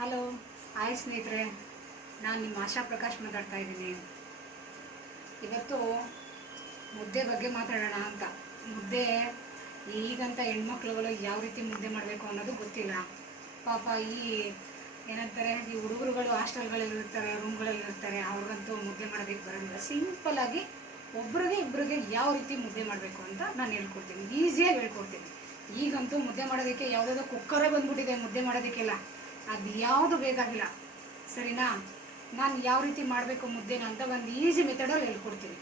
Hello, hi ಸ್ನೇಹಿತರೆ. ನಾನು ನಿಮ್ಮ ಆಶಾ ಪ್ರಕಾಶ್ ಮಾತಾಡ್ತಾ ಇದ್ದೀನಿ. ಇವತ್ತು ಮುದ್ದೆ ಬಗ್ಗೆ ಮಾತಾಡೋಣ ಅಂತ. ಮುದ್ದೆ ಈಗಂತ ಹೆಣ್ಮಕ್ಳುಗಳು ಯಾವ ರೀತಿ ಮುದ್ದೆ ಮಾಡಬೇಕು ಅನ್ನೋದು ಗೊತ್ತಿಲ್ಲ. ಪಾಪ ಈ ಏನಂತಾರೆ, ಈ ಹುಡುಗರುಗಳು ಹಾಸ್ಟೆಲ್ಗಳಲ್ಲಿ ಇರ್ತಾರೆ ರೂಮ್ಗಳಲ್ಲಿ ಇರ್ತಾರೆ ಅವ್ರಿಗಂತೂ ಮುದ್ದೆ ಮಾಡೋದಕ್ಕೆ ಬರೋದಿಲ್ಲ. ಸಿಂಪಲ್ ಆಗಿ ಒಬ್ರಿಗೆ ಇಬ್ಬರಿಗೆ ಯಾವ ರೀತಿ ಮುದ್ದೆ ಮಾಡಬೇಕು ಅಂತ ನಾನು ಹೇಳ್ಕೊಡ್ತೀನಿ. ಈಸಿಯಾಗಿ ಹೇಳ್ಕೊಡ್ತೀನಿ. ಈಗಂತೂ ಮುದ್ದೆ ಮಾಡೋದಕ್ಕೆ ಯಾವುದಾದ್ರು ಕುಕ್ಕರೇ ಬಂದ್ಬಿಟ್ಟಿದೆ, ಮುದ್ದೆ ಮಾಡೋದಕ್ಕೆಲ್ಲ. ಅದು ಯಾವುದು ಬೇಕಾಗಿಲ್ಲ ಸರಿನಾ? ನಾನು ಯಾವ ರೀತಿ ಮಾಡಬೇಕು ಮುದ್ದೆನ ಅಂತ ಒಂದು ಈಸಿ ಮೆಥಡಲ್ಲಿ ಹೇಳ್ಕೊಡ್ತೀನಿ.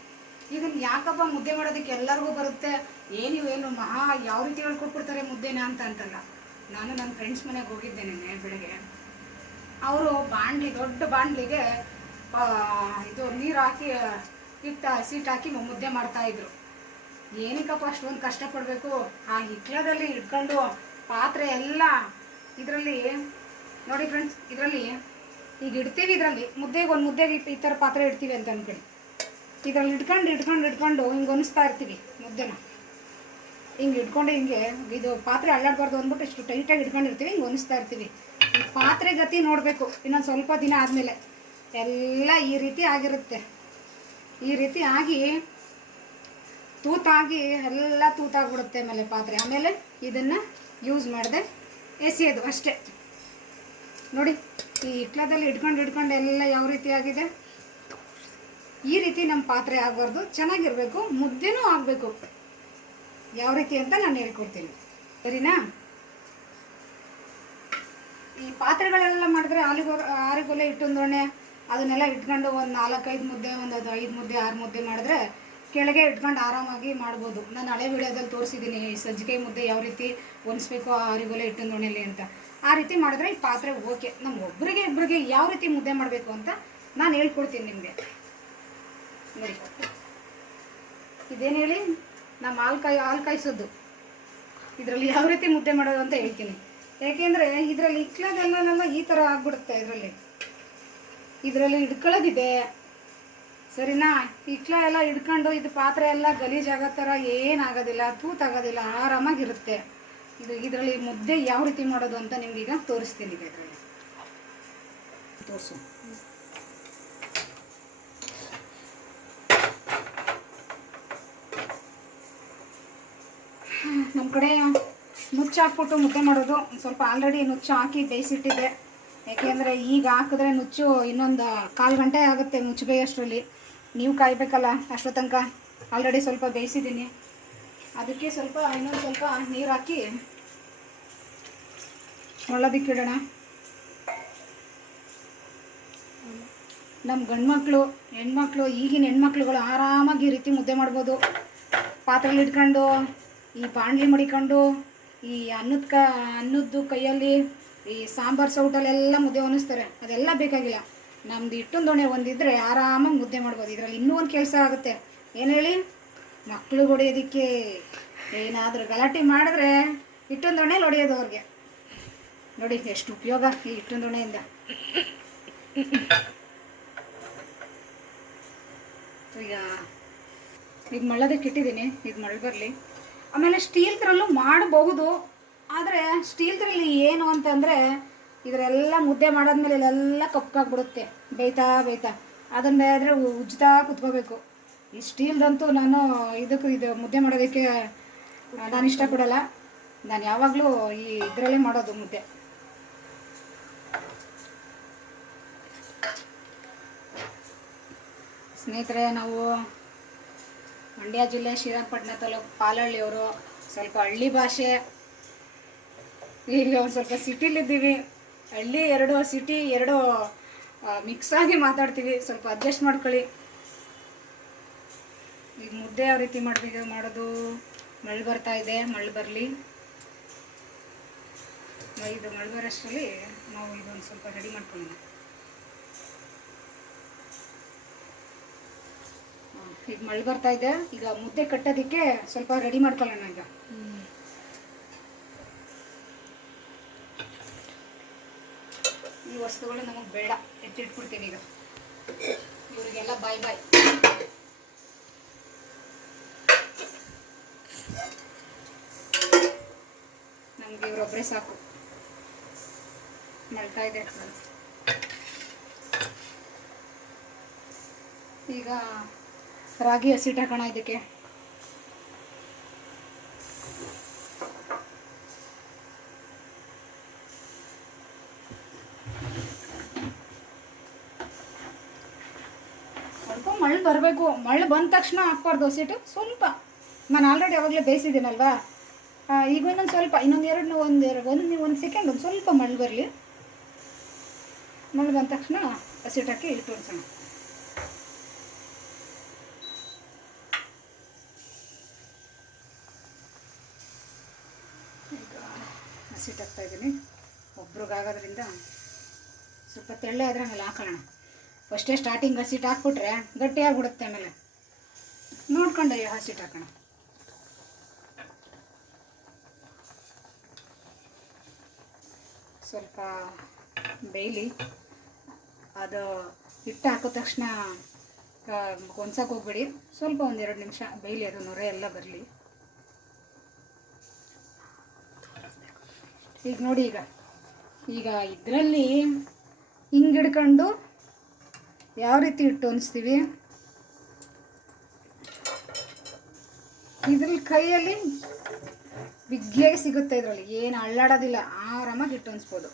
ಇದನ್ನು ಯಾಕಪ್ಪ ಮುದ್ದೆ ಮಾಡೋದಕ್ಕೆ ಎಲ್ಲರಿಗೂ ಬರುತ್ತೆ? ಏನು ಏನು ಮಹಾ ಯಾವ ರೀತಿ ಹೇಳ್ಕೊಟ್ಬಿಡ್ತಾರೆ ಮುದ್ದೆನ ಅಂತ ಅಂತಲ್ಲ. ನಾನು ನನ್ನ ಫ್ರೆಂಡ್ಸ್ ಮನೆಗೆ ಹೋಗಿದ್ದೆ ನೆನ್ನೆ ಬೆಳಗ್ಗೆ. ಅವರು ಬಾಣಲಿ ದೊಡ್ಡ ಬಾಣಲಿಗೆ ಇದು ನೀರು ಹಾಕಿ, ಹಿಟ್ಟು, ಸೀಟ್ ಹಾಕಿ ಮುದ್ದೆ ಮಾಡ್ತಾ ಇದ್ರು. ಏನಕ್ಕಪ್ಪ ಅಷ್ಟೊಂದು ಕಷ್ಟಪಡಬೇಕು? ಆ ಹಿಟ್ಲದಲ್ಲಿ ಇಟ್ಕೊಂಡು ಪಾತ್ರೆ ಎಲ್ಲ ಇದರಲ್ಲಿ ನೋಡಿ ಫ್ರೆಂಡ್ಸ್ ಇದರಲ್ಲಿ ಈಗ ಇಡ್ತೀವಿ ಇದರಲ್ಲಿ. ಮುದ್ದೆಗೆ ಒಂದು ಮುದ್ದೆಗೆ ಈ- ಈ ಥರ ಪಾತ್ರೆ ಇಡ್ತೀವಿ ಅಂತ ಅನ್ಕೊಳ್ಳಿ. ಇದರಲ್ಲಿ ಇಟ್ಕೊಂಡು ಇಟ್ಕೊಂಡು ಇಟ್ಕೊಂಡು ಹಿಂಗೆ ಅನಿಸ್ತಾ ಇರ್ತೀವಿ ಮುದ್ದೆನ. ಹಿಂಗೆ ಇಟ್ಕೊಂಡು ಹಿಂಗೆ ಇದು ಪಾತ್ರೆ ಅಳ್ಳಾಡ್ಬಾರ್ದು ಅಂದ್ಬಿಟ್ಟು ಇಷ್ಟು ಟೈಟಾಗಿ ಇಟ್ಕೊಂಡಿರ್ತೀವಿ, ಹಿಂಗೆ ಒನಿಸ್ತಾ ಇರ್ತೀವಿ. ಪಾತ್ರೆ ಗತಿ ನೋಡಬೇಕು, ಇನ್ನೊಂದು ಸ್ವಲ್ಪ ದಿನ ಆದಮೇಲೆ. ಎಲ್ಲ ಈ ರೀತಿ ಆಗಿರುತ್ತೆ. ಈ ರೀತಿ ಆಗಿ ತೂತಾಗಿ, ಎಲ್ಲ ತೂತಾಗ್ಬಿಡುತ್ತೆ ಆಮೇಲೆ ಪಾತ್ರೆ. ಆಮೇಲೆ ಇದನ್ನು ಯೂಸ್ ಮಾಡಿದೆ ಎಸೆಯೋದು ಅಷ್ಟೇ. ನೋಡಿ, ಈ ಇಟ್ಲದಲ್ಲಿ ಇಟ್ಕೊಂಡು ಇಟ್ಕೊಂಡು ಎಲ್ಲ ಯಾವ ರೀತಿ ಆಗಿದೆ? ಈ ರೀತಿ ನಮ್ಮ ಪಾತ್ರೆ ಆಗಬಾರ್ದು, ಚೆನ್ನಾಗಿರಬೇಕು, ಮುದ್ದೆನೂ ಆಗಬೇಕು. ಯಾವ ರೀತಿ ಅಂತ ನಾನು ಹೇಳ್ಕೊಡ್ತೀನಿ. ಸರಿನಾ? ಈ ಪಾತ್ರೆಗಳೆಲ್ಲ ಮಾಡಿದ್ರೆ ಆಲಿಗೊ ಆರಿಗೊಲೆ ಇಟ್ಟೊಂದೊಣೆ ಅದನ್ನೆಲ್ಲ ಇಟ್ಕೊಂಡು ಒಂದು ನಾಲ್ಕೈದು ಮುದ್ದೆ, ಒಂದು ಅದು ಐದು ಮುದ್ದೆ, ಆರು ಮುದ್ದೆ ಮಾಡಿದ್ರೆ ಕೆಳಗೆ ಇಟ್ಕೊಂಡು ಆರಾಮಾಗಿ ಮಾಡ್ಬೋದು. ನಾನು ಹಳೆ ವಿಡಿಯೋದಲ್ಲಿ ತೋರಿಸಿದ್ದೀನಿ ಸಜ್ಜಿಗೆ ಮುದ್ದೆ ಯಾವ ರೀತಿ ಒನ್ಸ್ಬೇಕು ಆ ಆರಿಗೊಲೆ ಇಟ್ಟೊಂದೊಣೆಯಲ್ಲಿ ಅಂತ. ಆ ರೀತಿ ಮಾಡಿದ್ರೆ ಈ ಪಾತ್ರೆ ಓಕೆ. ನಮ್ಮ ಒಬ್ಬರಿಗೆ ಇಬ್ಬರಿಗೆ ಯಾವ ರೀತಿ ಮುದ್ದೆ ಮಾಡಬೇಕು ಅಂತ ನಾನು ಹೇಳ್ಕೊಡ್ತೀನಿ ನಿಮಗೆ. ನೋಡಿ. ಇದೇನು ಹೇಳಿ? ನಮ್ಮ ಹಾಲು ಕಾಯಿ ಹಾಲು ಕಾಯಿಸೋದು ಇದರಲ್ಲಿ ಯಾವ ರೀತಿ ಮುದ್ದೆ ಮಾಡೋದು ಅಂತ ಹೇಳ್ತೀನಿ. ಯಾಕೆಂದರೆ ಇದರಲ್ಲಿ ನಮ್ಮ ಈ ಥರ ಆಗ್ಬಿಡುತ್ತೆ ಇದರಲ್ಲಿ. ಇದರಲ್ಲಿ ಹಿಡ್ಕೊಳ್ಳೋದಿದೆ ಸರಿನಾ? ಇಕ್ಕಳ ಎಲ್ಲ ಹಿಡ್ಕೊಂಡು ಇದು ಪಾತ್ರೆ ಎಲ್ಲ ಗಲೀಜಾಗೋ ಥರ ಏನಾಗೋದಿಲ್ಲ, ತೂತಾಗೋದಿಲ್ಲ, ಆರಾಮಾಗಿರುತ್ತೆ. ಇದು ಇದರಲ್ಲಿ ಮುದ್ದೆ ಯಾವ ರೀತಿ ಮಾಡೋದು ಅಂತ ನಿಮ್ಗೆ ತೋರಿಸ್ತೀನಿ ಈಗ ಇದರಲ್ಲಿ. ತೋರಿಸು. ನಮ್ಮ ಕಡೆ ನುಚ್ಚು ಹಾಕ್ಬಿಟ್ಟು ಮುದ್ದೆ ಮಾಡೋದು ಸ್ವಲ್ಪ ಆಲ್ರೆಡಿ ನುಚ್ಚು ಹಾಕಿ ಬೇಯಿಸಿಟ್ಟಿದ್ದೆ. ಯಾಕೆಂದರೆ ಈಗ ಹಾಕಿದ್ರೆ ನುಚ್ಚು ಇನ್ನೊಂದು ಕಾಲು ಗಂಟೆ ಆಗುತ್ತೆ ನುಚ್ಚು ಬೇಯೋಷ್ಟರಲ್ಲಿ ನೀವು ಕಾಯಬೇಕಲ್ಲ ಅಷ್ಟೋ ತನಕ ಆಲ್ರೆಡಿ ಸ್ವಲ್ಪ ಬೇಯಿಸಿದ್ದೀನಿ. ಅದಕ್ಕೆ ಸ್ವಲ್ಪ ಇನ್ನೊಂದು ಸ್ವಲ್ಪ ನೀರು ಹಾಕಿ ಒಳ್ಳೋದಕ್ಕೆ ಇಡೋಣ ನಮ್ಮ ಗಂಡ್ಮಕ್ಳು, ಹೆಣ್ಮಕ್ಳು, ಈಗಿನ ಹೆಣ್ಮಕ್ಳುಗಳು ಆರಾಮಾಗಿ ಈ ರೀತಿ ಮುದ್ದೆ ಮಾಡ್ಬೋದು. ಪಾತ್ರೆಲಿ ಇಟ್ಕೊಂಡು, ಈ ಬಾಣಲಿ ಮಡಿಕೊಂಡು, ಈ ಅನ್ನದ ಕ, ಅನ್ನದ್ದು ಕೈಯಲ್ಲಿ ಈ ಸಾಂಬಾರು ಸೌಟಲ್ಲೆಲ್ಲ ಮುದ್ದೆ ಒನಿಸ್ತಾರೆ ಅದೆಲ್ಲ ಬೇಕಾಗಿಲ್ಲ. ನಮ್ದು ಇಟ್ಟೊಂದು ದೊಣೆ ಒಂದಿದ್ರೆ ಆರಾಮಾಗಿ ಮುದ್ದೆ ಮಾಡ್ಬೋದು. ಇದರಲ್ಲಿ ಇನ್ನೂ ಒಂದು ಕೆಲಸ ಆಗುತ್ತೆ. ಏನು ಹೇಳಿ? ಮಕ್ಕಳು ಹೊಡೆಯೋದಕ್ಕೆ ಏನಾದರೂ ಗಲಾಟೆ ಮಾಡಿದ್ರೆ ಹಿಟ್ಟೊಂದು ದೊಣೆಲಿ ಹೊಡೆಯೋದು ಅವ್ರಿಗೆ. ನೋಡಿ ಎಷ್ಟು ಉಪಯೋಗ ಈ ಇಟ್ಟೊಂದು ಹೊಣೆಯಿಂದ ಈಗ ಈಗ ಮಳ್ಳೋದಕ್ಕೆ ಇಟ್ಟಿದ್ದೀನಿ, ಇದು ಮಳೆ ಬರಲಿ. ಆಮೇಲೆ ಸ್ಟೀಲ್ ಥರಲ್ಲೂ ಮಾಡಬಹುದು, ಆದರೆ ಸ್ಟೀಲ್ದ್ರಲ್ಲಿ ಏನು ಅಂತಂದರೆ ಇದರೆಲ್ಲ ಮುದ್ದೆ ಮಾಡಾದ್ಮೇಲೆ ಇಲ್ಲೆಲ್ಲ ಕಪ್ಪಾಗ್ಬಿಡುತ್ತೆ. ಬೇಯ್ತಾ ಬೇಯ್ತಾ. ಅದನ್ನು ಆದರೆ ಉಜ್ತಾ ಕುತ್ಕೋಬೇಕು. ಈ ಸ್ಟೀಲ್ದಂತೂ ನಾನು ಇದಕ್ಕೆ ಇದು ಮುದ್ದೆ ಮಾಡೋದಕ್ಕೆ ನಾನು ಇಷ್ಟಪಡಲ್ಲ. ನಾನು ಯಾವಾಗಲೂ ಈ ಇದರಲ್ಲೇ ಮಾಡೋದು ಮುದ್ದೆ. ಸ್ನೇಹಿತರೆ, ನಾವು ಮಂಡ್ಯ ಜಿಲ್ಲೆ ಶ್ರೀರಂಗಪಟ್ಟಣ ತಾಲೂಕು ಪಾಲಹಳ್ಳಿಯವರು ಸ್ವಲ್ಪ ಹಳ್ಳಿ ಭಾಷೆ. ಈಗ ಒಂದು ಸ್ವಲ್ಪ ಸಿಟಿಲಿದ್ದೀವಿ ಹಳ್ಳಿ ಎರಡು, ಸಿಟಿ ಎರಡು ಮಿಕ್ಸ್ ಆಗಿ ಮಾತಾಡ್ತೀವಿ. ಸ್ವಲ್ಪ ಅಡ್ಜಸ್ಟ್ ಮಾಡ್ಕೊಳ್ಳಿ. ಈಗ ಮುದ್ದೆ ಯಾವ ರೀತಿ ಮಾಡಬೇಕು ಮಾಡೋದು? ಮಳೆ ಬರ್ತಾ ಇದೆ, ಮಳೆ ಬರಲಿ. ಇದು ಮಳೆ ಬರೋಷ್ಟರಲ್ಲಿ ನಾವು ಇದೊಂದು ಸ್ವಲ್ಪ ರೆಡಿ ಮಾಡ್ಕೊಳ್ಳೋಣ. ಈಗ ಮಳೆ ಬರ್ತಾ ಇದೆ. ಈಗ ಮುದ್ದೆ ಕಟ್ಟೋದಕ್ಕೆ ಸ್ವಲ್ಪ ರೆಡಿ ಮಾಡ್ಕೊಳ್ಳೋಣ ಈಗ. ಈ ವಸ್ತುಗಳು ನಮಗೆ ಬೇಡ. ಎತ್ತಿಟ್ಬಿಡ್ತೀನಿ ಈಗ. ಇವರಿಗೆಲ್ಲ ಬಾಯ್ ಬಾಯ್ ನಮಗೆ ಇವರೊಬ್ಬರೇ ಸಾಕು. ಮಳ್ತಾ ಇದೆ ಈಗ ರಾಗಿ ಹಸಿಟ್ಟು ಹಾಕೋಣ ಇದಕ್ಕೆ. ಸ್ವಲ್ಪ ಮಳ್ಳು ಬರಬೇಕು. ಮಳ್ಳು ಬಂದ ತಕ್ಷಣ ಹಾಕ್ಬಾರ್ದು ಹಸಿಟ್ಟು ಸ್ವಲ್ಪ. ನಾನು ಆಲ್ರೆಡಿ ಯಾವಾಗಲೇ ಬೇಯಿಸಿದ್ದೀನಲ್ವಾ? ಈಗ ಒಂದೊಂದು ಸ್ವಲ್ಪ, ಇನ್ನೊಂದು ಎರಡು, ಒಂದು ಒಂದು ಒಂದು ಸೆಕೆಂಡ್ ಒಂದು ಸ್ವಲ್ಪ ಮಳ್ಳು ಬರಲಿ. ಮಳ್ಳು ಬಂದ ತಕ್ಷಣ ಹಸಿಟಾಕಿ ಹಾಕಿ ಇಟ್ಟು ತೋರಿಸೋಣ ಹಾಕ್ತಾ ಇದ್ದೀನಿ. ಒಬ್ರಿಗಾಗೋದ್ರಿಂದ ಸ್ವಲ್ಪ ತೆಳ್ಳೆ ಆದರೆ ಆಮೇಲೆ ಹಾಕೋಣ ಫಸ್ಟೇ ಸ್ಟಾರ್ಟಿಂಗ್ ಹಸಿಟ್ಟು ಹಾಕ್ಬಿಟ್ರೆ ಗಟ್ಟಿಯಾಗ್ಬಿಡುತ್ತೆ ಆಮೇಲೆ. ನೋಡ್ಕೊಂಡು ಹಸಿಟ್ಟು ಹಾಕೋಣ. ಸ್ವಲ್ಪ ಬೇಯಲಿ. ಅದು ಹಿಟ್ಟು ಹಾಕಿದ ತಕ್ಷಣ ಹೊನ್ಸಕ್ಕೆ ಹೋಗ್ಬೇಡಿ. ಸ್ವಲ್ಪ ಒಂದೆರಡು ನಿಮಿಷ ಬೇಯಲಿ, ಅದು ನೊರೆ ಎಲ್ಲ ಬರಲಿ. ಈಗ ನೋಡಿ ಈಗ. ಈಗ ಇದರಲ್ಲಿ ಹಿಂಗೆ ಹಿಡ್ಕೊಂಡು ಯಾವ ರೀತಿ ಇಟ್ಟು ಅನಿಸ್ತೀವಿ ಇದ್ರಲ್ಲಿ ಕೈಯಲ್ಲಿ ಬಿಗ್ಗಿಯಾಗಿ ಸಿಗುತ್ತೆ ಇದರಲ್ಲಿ. ಏನು ಅಳ್ಳಾಡೋದಿಲ್ಲ, ಆರಾಮಾಗಿ ಇಟ್ಟು ಅನ್ಸ್ಬೋದು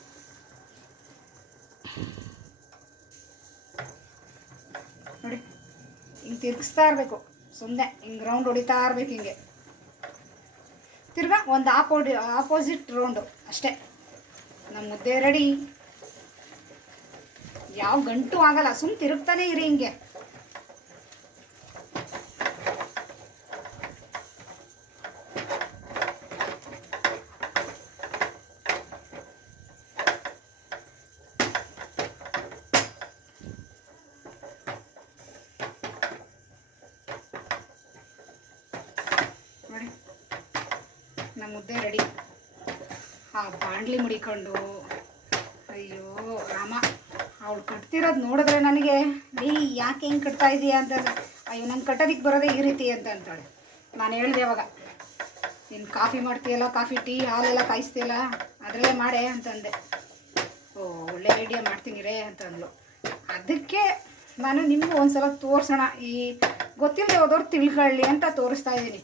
ನೋಡಿ, ಹಿಂಗೆ ತಿರ್ಗಿಸ್ತಾ ಇರಬೇಕು. ಸುಮ್ಮನೆ ಹಿಂಗೆ ರೌಂಡ್ ಹೊಡಿತಾ ಇರಬೇಕು ಹಿಂಗೆ. ತಿರ್ಗಾ ಒಂದು ಆಪೋಡಿ ಆಪೋಸಿಟ್ ರೌಂಡು ಅಷ್ಟೇ. ನಮ್ಮ ಮುದ್ದೆ ರೆಡಿ ಯಾವ ಗಂಟು ಆಗಲ್ಲ ಸುಮ್ಮನೆ ತಿರುಗ್ತಾನೆ ಇರಿ ಹಿಂಗೆ ನೋಡಿ ನಮ್ಮ ಮುದ್ದೆ ರೆಡಿ. ಆ ಬಾಂಡ್ಲಿ ಮುಡಿಕೊಂಡು, ಅಯ್ಯೋ ರಾಮ, ಅವಳು ಕಟ್ತಿರೋದು ನೋಡಿದ್ರೆ ನನಗೆ ನೀ ಯಾಕೆ ಹಿಂಗೆ ಕಟ್ತಾ ಇದೀಯ? ಅಂತ ಅಯ್ಯೋ ನಂಗೆ ಕಟ್ಟೋದಿಕ್ಕೆ ಬರೋದೇ ಈ ರೀತಿ, ಅಂತ ಅಂತಾಳೆ. ನಾನು ಹೇಳಿದೆ ಅವಾಗ, ನೀನು ಕಾಫಿ ಮಾಡ್ತೀಯಲ್ಲ, ಕಾಫಿ, ಟೀ, ಹಾಲೆಲ್ಲ ಕಾಯಿಸ್ತೀಯಲ್ಲ, ಅದರಲ್ಲೇ ಮಾಡೆ ಅಂತಂದೆ ಓ, ಒಳ್ಳೆ ಐಡಿಯಾ ಮಾಡ್ತೀನಿ ರೇ, ಅಂತ ಅಂದ್ಲು. ಅದಕ್ಕೆ ನಾನು ನಿಮಗೂ ಒಂದು ಸಲ ತೋರಿಸೋಣ. ಈ ಗೊತ್ತಿಲ್ಲದೆ ಹೋದವ್ರು ತಿಳ್ಕೊಳ್ಳಿ ಅಂತ ತೋರಿಸ್ತಾ ಇದ್ದೀನಿ.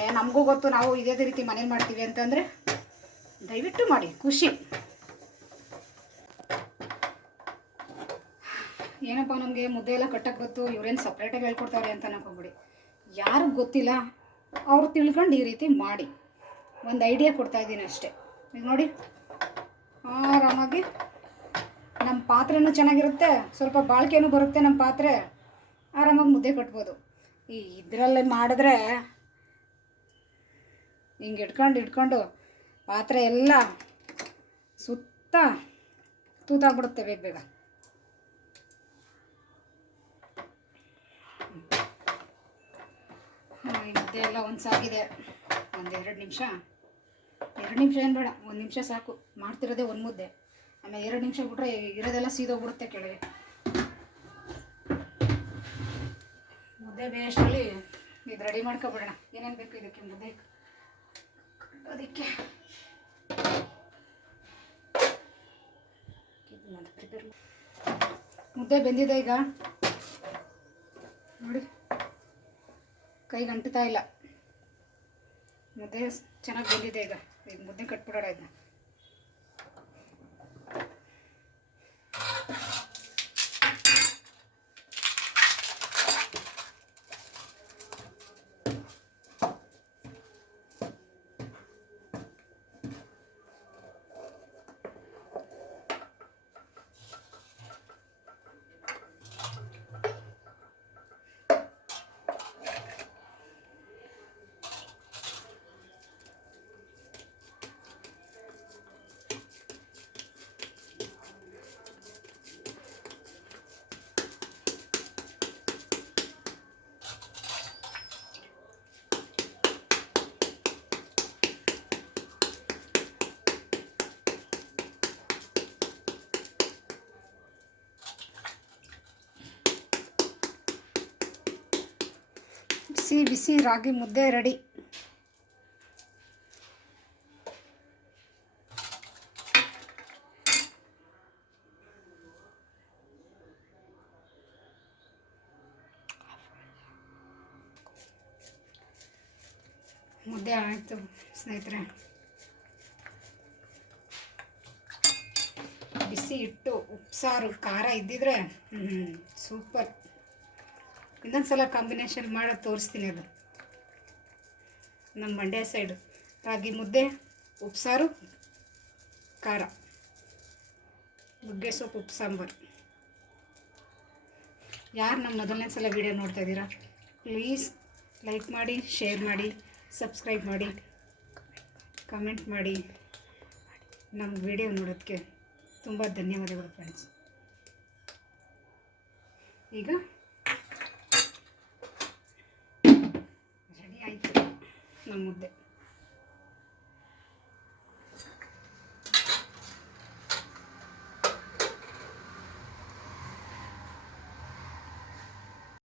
ಏ, ನಮಗೂ ಗೊತ್ತು, ನಾವು ಇದೇ ರೀತಿ ಮನೇಲಿ ಮಾಡ್ತೀವಿ ಅಂತಂದರೆ ದಯವಿಟ್ಟು ಮಾಡಿ, ಖುಷಿ. ಏನಪ್ಪ, ನಮಗೆ ಮುದ್ದೆ ಎಲ್ಲ ಕಟ್ಟಕ್ಕೆ ಗೊತ್ತು, ಇವ್ರೇನು ಸಪ್ರೇಟಾಗಿ ಹೇಳ್ಕೊಡ್ತಾರೆ ಅಂತ ಹೋಗ್ಬಿಡಿ. ಯಾರಿಗೂ ಗೊತ್ತಿಲ್ಲ, ಅವ್ರು ತಿಳ್ಕೊಂಡು ಈ ರೀತಿ ಮಾಡಿ. ಒಂದು ಐಡಿಯಾ ಕೊಡ್ತಾ ಇದ್ದೀನಿ ಅಷ್ಟೇ. ಈಗ ನೋಡಿ, ಆರಾಮಾಗಿ ನಮ್ಮ ಪಾತ್ರೆನೂ ಚೆನ್ನಾಗಿರುತ್ತೆ, ಸ್ವಲ್ಪ ಬಾಳಿಕೆನೂ ಬರುತ್ತೆ ನಮ್ಮ ಪಾತ್ರೆ, ಆರಾಮಾಗಿ ಮುದ್ದೆ ಕಟ್ಬೋದು. ಈ ಇದರಲ್ಲಿ ಮಾಡಿದ್ರೆ ಹಿಂಗೆ ಇಟ್ಕೊಂಡು ಇಟ್ಕೊಂಡು ಪಾತ್ರೆ ಎಲ್ಲ ಸುತ್ತ ತೂತಾಗ್ಬಿಡುತ್ತೆ ಬೇಗ ಬೇಗ. ಮುದ್ದೆ ಎಲ್ಲ ಒಂದು ಸಾಕಿದೆ. ಒಂದು ಎರಡು ನಿಮಿಷ. ಎರಡು ನಿಮಿಷ ಏನು ಬೇಡ, ಒಂದು ನಿಮಿಷ ಸಾಕು. ಮಾಡ್ತಿರೋದೇ ಒಂದು ಮುದ್ದೆ. ಆಮೇಲೆ ಎರಡು ನಿಮಿಷ ಬಿಟ್ರೆ ಇರೋದೆಲ್ಲ ಸೀದೋಗ್ಬಿಡುತ್ತೆ ಕೆಳಗೆ. ಮುದ್ದೆ ಬೇಸ್ಟಲ್ಲಿ ಇದು ರೆಡಿ ಮಾಡ್ಕೊಬಿಡೋಣ. ಏನೇನು ಬೇಕು ಇದಕ್ಕೆ ಮುದ್ದೆ? ಅದಕ್ಕೆ. ಮುದ್ದೆ ಬೆಂದಿದೆ ಈಗ. ನೋಡಿ. ಕೈಗೆ ಅಂಟುತ್ತಾ ಇಲ್ಲ. ಮುದ್ದೆ ಚೆನ್ನಾಗಿ ಬೆಂದಿದೆ ಈಗ. ಈಗ ಮುದ್ದೆ ಕಟ್ಬಿಡೋಣ ಇದನ್ನ. ಬಿಸಿ ಬಿಸಿ ರಾಗಿ ಮುದ್ದೆ ರೆಡಿ. ಮುದ್ದೆ ಆಯಿತು ಸ್ನೇಹಿತರೆ. ಬಿಸಿ ಇಟ್ಟು ಉಪ್ಸಾರು ಖಾರ ಇದ್ದಿದ್ರೆ ಸೂಪರ್. ಇನ್ನೊಂದು ಸಲ ಕಾಂಬಿನೇಷನ್ ಮಾಡೋದು ತೋರಿಸ್ತೀನಿ ಅದು. ನಮ್ಮ ಮಂಡ್ಯ ಸೈಡು ರಾಗಿ ಮುದ್ದೆ, ಉಪ್ಸಾರು, ಖಾರ. ನುಗ್ಗೆ ಸೊಪ್ಪು, ಉಪ್ಪು ಸಾಂಬಾರು. ಯಾರು ನಮ್ಮ ಮೊದಲನೇ ಸಲ ವೀಡಿಯೋ ನೋಡ್ತಾ ಇದ್ದೀರಾ? ಪ್ಲೀಸ್ ಲೈಕ್ ಮಾಡಿ ಶೇರ್ ಮಾಡಿ ಸಬ್ಸ್ಕ್ರೈಬ್ ಮಾಡಿ ಕಮೆಂಟ್ ಮಾಡಿ. ನಮ್ಮ ವಿಡಿಯೋ ನೋಡೋದಕ್ಕೆ ತುಂಬ ಧನ್ಯವಾದಗಳು ಫ್ರೆಂಡ್ಸ್ ಈಗ ಆಯಿತು ನಮ್ಮ ಮುದ್ದೆ